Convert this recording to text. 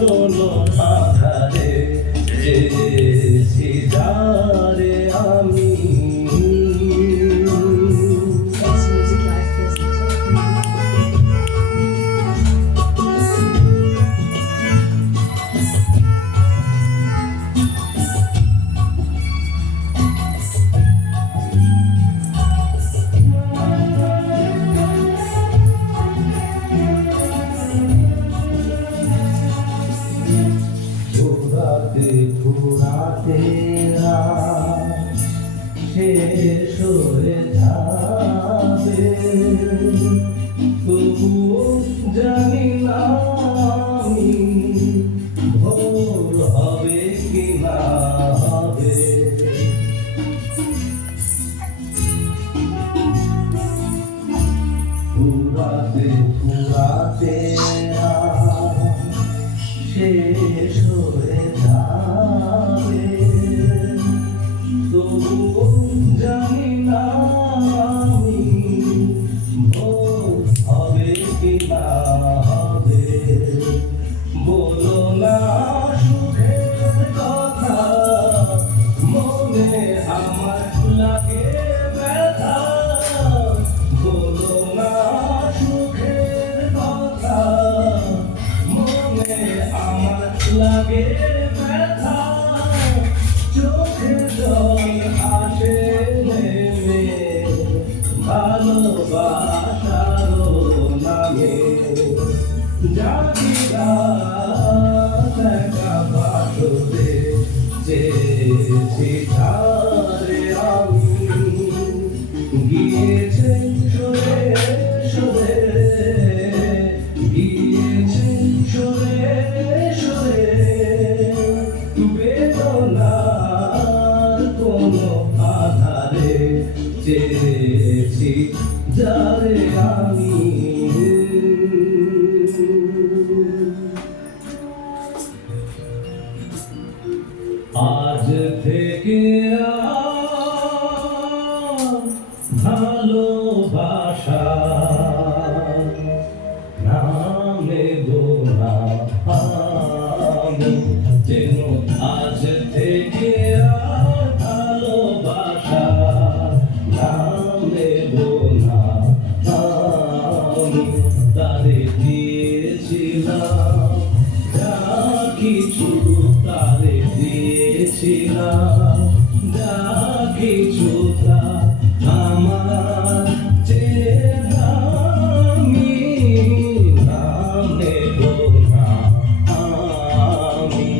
কোনো আধারে পেয়েছি যারে আমি। ঘুরাতে শেষ হয়ে যাবে, তবু জানি না আমি ভোর হবে কি না হবে। ঘুরাতে ঘুরাতে শেষ হয়ে যাবে, তবু জানি না আমি ভোর হবে কি না হবে। বলো না সুখের কথা, মনে আমার লাগে ব্যথা। বলো না সুখের কথা, মনে আমার লাগে ব্যথা। চোখে জল আসে নেমে ভালোবাসার নামে। জানিনা দেখা বাসরে চেয়েছি তারে আমি। গিয়েছে সরে সরে, গিয়েছে সরে সরে, বেদনার কোনো আধারে চেয়েছি যারে আমি। আজ থেকে ভালোবাসা নামে গোনা আমি, যেন আজ থেকে ভালোবাসা নামে গোনা আমি। তারে দিয়েছিলাম যা কিছু, তারে দিয়েছিলাম যা কিছু, তা আমার চেয়ে দামি নামে গোনা আমি।